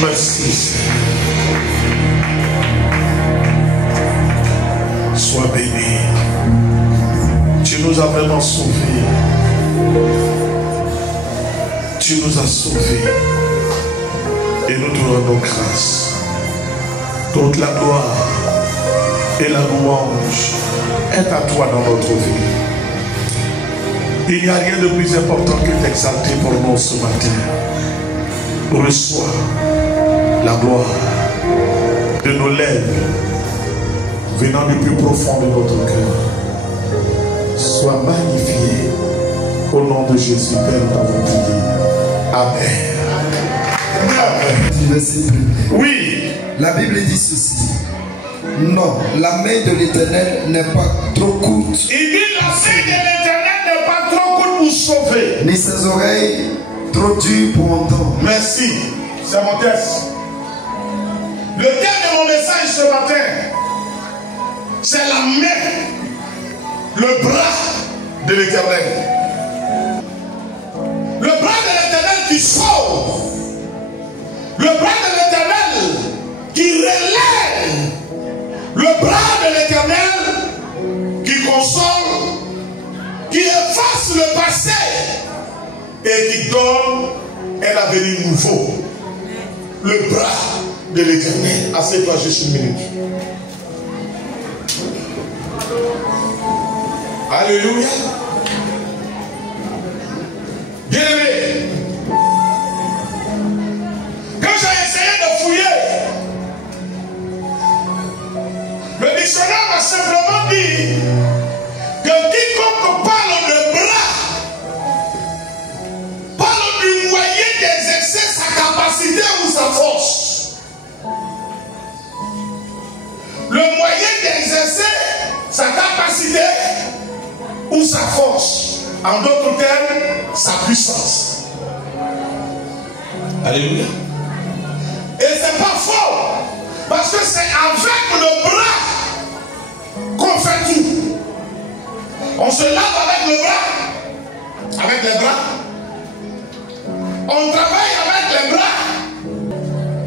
Merci, Seigneur. Sois béni. Tu nous as vraiment sauvés. Tu nous as sauvés. Et nous te rendons grâce. Toute la gloire et la louange est à toi dans notre vie. Il n'y a rien de plus important que d'exalter pour nous ce matin. Reçois la gloire de nos lèvres venant du plus profond de notre cœur. Sois magnifié au nom de Jésus, Père, nous t'avons prié. Amen. Amen. Oui. La Bible dit ceci. Non, la main de l'Éternel n'est pas trop courte. Il dit la main de l'Éternel n'est pas trop courte pour sauver. Ni ses oreilles trop dures pour entendre. Merci. C'est mon texte. Le thème de mon message ce matin, c'est la main, le bras de l'Éternel. Le bras de l'Éternel qui sauve. Le bras de l'Éternel qui relève. Le bras de l'Éternel qui console, qui efface le passé et qui donne un avenir nouveau. Le bras de l'Éternel. Assieds-toi juste une minute. Alléluia. Bien-aimé, quand j'ai essayé de fouiller, le dictionnaire m'a simplement dit que quiconque parle de bras parle du moyen d'exercer sa capacité ou sa force. Le moyen d'exercer sa capacité ou sa force. En d'autres termes, sa puissance. Alléluia. Et c'est pas faux. Parce que c'est avec le bras qu'on fait tout. On se lave avec le bras. Avec les bras. On travaille avec les bras.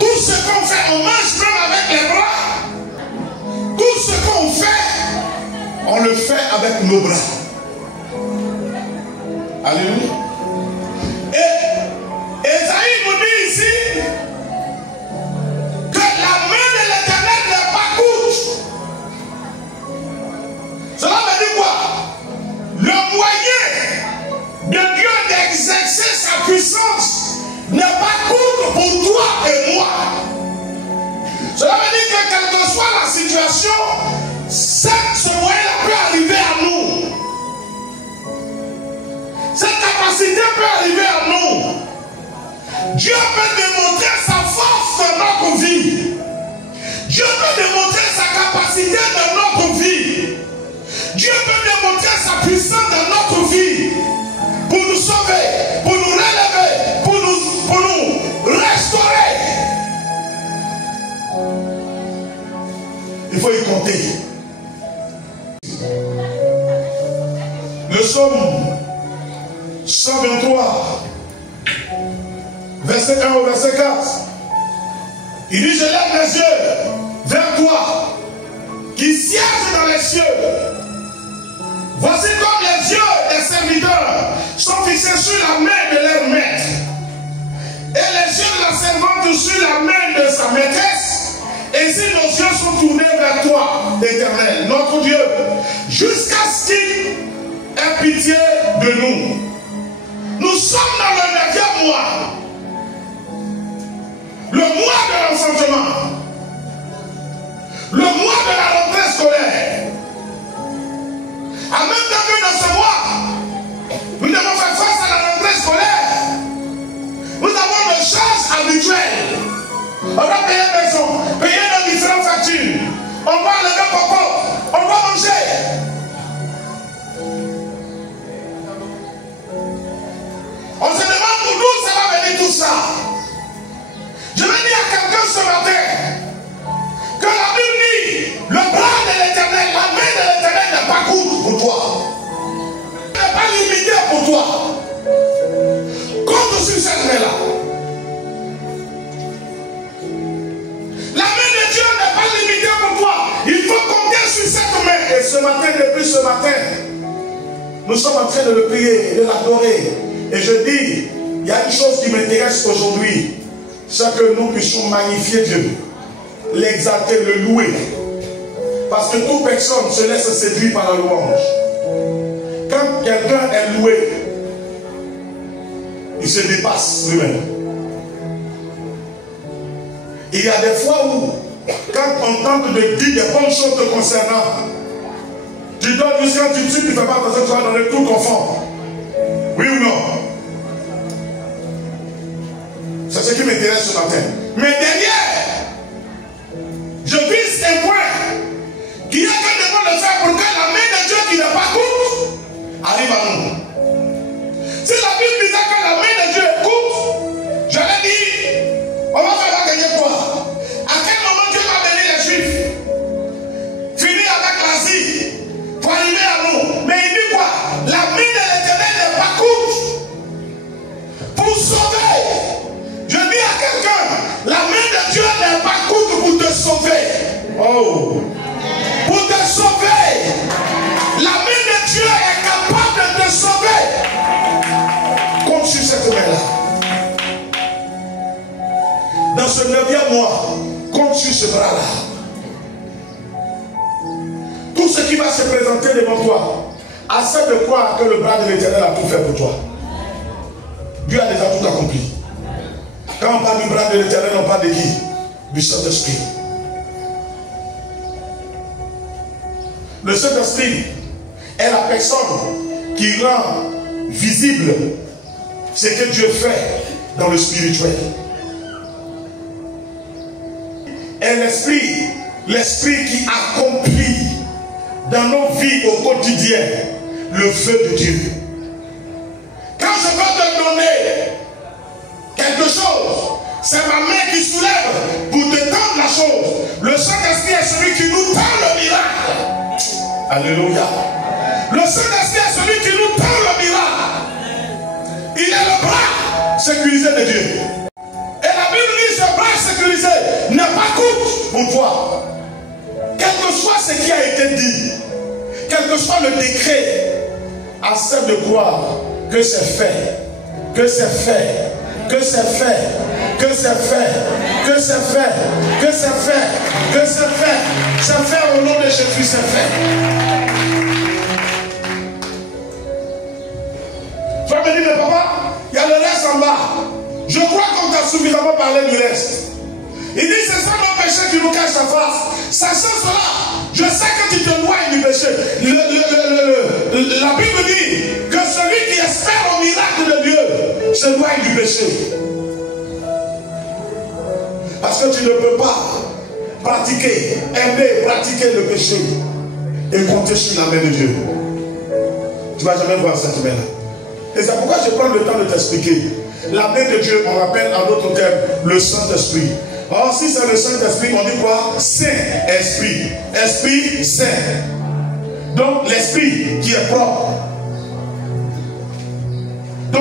Tout ce qu'on fait, on mange même avec les bras. Tout ce qu'on fait, on le fait avec nos bras. Alléluia. Et Esaïe nous dit ici que la main de l'Éternel n'est pas courte. Cela veut dire quoi? Le moyen de Dieu d'exercer sa puissance n'est pas court pour toi et moi. Cela veut dire que quelle que soit la situation, ce moyen peut arriver à nous. Cette capacité peut arriver à nous. Dieu peut démontrer sa force dans notre vie. Dieu peut démontrer sa capacité dans notre vie. Dieu peut démontrer sa puissance dans notre vie. Pour nous sauver, pour nous relever, pour nous restaurer. psaume 123, verset 1 au verset 4. Il dit, je lève les yeux vers toi, qui siège dans les cieux. Voici comme les yeux des serviteurs sont fixés sur la main de leur maître, et les yeux de la servante sur la main de sa maîtresse. Ainsi nos yeux sont tournés vers toi, Éternel, notre Dieu, jusqu'à ce qu'il ait pitié de nous. Nous sommes dans le 9e mois, le mois de l'enfantement, le mois de la rentrée scolaire. En même temps que dans ce mois, nous devons faire face à la rentrée scolaire. Nous avons nos charges habituelles. On va payer la maison, payer nos différentes factures. On va lever coco, on va manger. On se demande d'où ça va venir tout ça. Je vais dire à quelqu'un ce matin que la Bible dit, le bras de l'Éternel, la main de l'Éternel n'est pas courte pour toi. Elle n'est pas limitée pour toi. Compte sur cette main-là. La main de Dieu n'est pas limitée pour toi. Il faut compter sur cette main. Et ce matin, depuis ce matin, nous sommes en train de le prier, de l'adorer. Et je dis, il y a une chose qui m'intéresse aujourd'hui, c'est que nous puissions magnifier Dieu, l'exalter, le louer. Parce que toute personne se laisse séduire par la louange. Quand quelqu'un est loué, il se dépasse lui-même. Il y a des fois où, quand on tente de dire des bonnes choses te concernant, tu donnes jusqu'à tu ne fais pas attention, tu vas donner tout ton fond. Oui ou non? C'est ce qui m'intéresse ce matin. Mais derrière, je vise un point qui est que nous devons le faire pour que la main de Dieu qui n'est pas courte arrive à nous. Si la Bible disait que la main de Dieu est courte, j'allais dire, on va faire gagner quoi? À quel moment Dieu va bénir les Juifs? Finir avec l'Asie pour arriver à nous. Mais il dit quoi? La main de l'Éternel n'est pas courte pour sauver. Je dis à quelqu'un, la main de Dieu n'est pas courte pour te sauver. Oh! Pour te sauver. La main de Dieu est capable de te sauver. Compte sur cette main-là. Dans ce 9e mois, compte sur ce bras-là. Tout ce qui va se présenter devant toi, accepte de croire que le bras de l'Éternel a tout fait pour toi. Dieu a déjà tout accompli. Quand on parle du bras de l'Éternel, on parle de qui? Du Saint-Esprit. Le Saint-Esprit est la personne qui rend visible ce que Dieu fait dans le spirituel. Et l'Esprit, l'Esprit qui accomplit dans nos vies au quotidien le feu de Dieu. Quand je veux te donner quelque chose, c'est ma main qui soulève pour te tendre la chose. Le Saint-Esprit est celui qui nous tend le miracle. Alléluia. Le Saint-Esprit est celui qui nous tend le miracle. Il est le bras sécurisé de Dieu. Et la Bible dit ce bras sécurisé n'est pas court pour toi. Quel que soit ce qui a été dit, quel que soit le décret, accepte de croire que c'est fait, que c'est fait, que c'est fait, que c'est fait, que c'est fait, que c'est fait, que c'est fait. C'est fait au nom de Jésus, c'est fait. Tu vas me dire, mais papa, il y a le reste en bas. Je crois qu'on t'a suffisamment parlé du reste. Il dit, c'est ça nos péchés qui nous cachent la face. Sachant cela, je sais que tu te noies du péché. La Bible dit que celui qui espère au miracle de Dieu se noie du péché. Parce que tu ne peux pas pratiquer, aimer, pratiquer le péché et compter sur la main de Dieu. Tu ne vas jamais voir cette main-là. Et c'est pourquoi je prends le temps de t'expliquer. La main de Dieu, on rappelle en d'autres termes le Saint-Esprit. Or, si c'est le Saint-Esprit, on dit quoi? Saint-Esprit. Esprit Saint. Donc, l'Esprit qui est propre.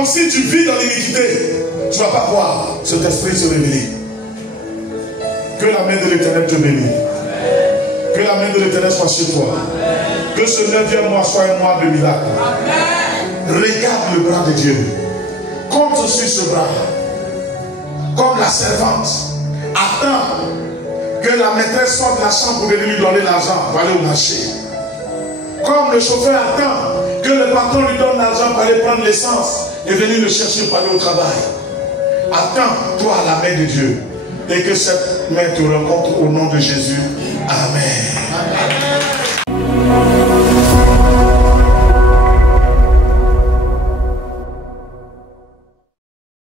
Donc si tu vis dans l'iniquité, tu ne vas pas voir cet esprit se révéler. Que la main de l'Éternel te bénisse. Que la main de l'Éternel soit sur toi. Que ce 9e mois soit un mois de miracle. Regarde le bras de Dieu. Compte sur ce bras. Comme la servante attend que la maîtresse sorte de la chambre pour venir lui donner l'argent pour aller au marché. Comme le chauffeur attend que le patron lui donne l'argent pour aller prendre l'essence et venir le chercher pour aller au travail. Attends-toi à la main de Dieu et que cette main te rencontre au nom de Jésus. Amen.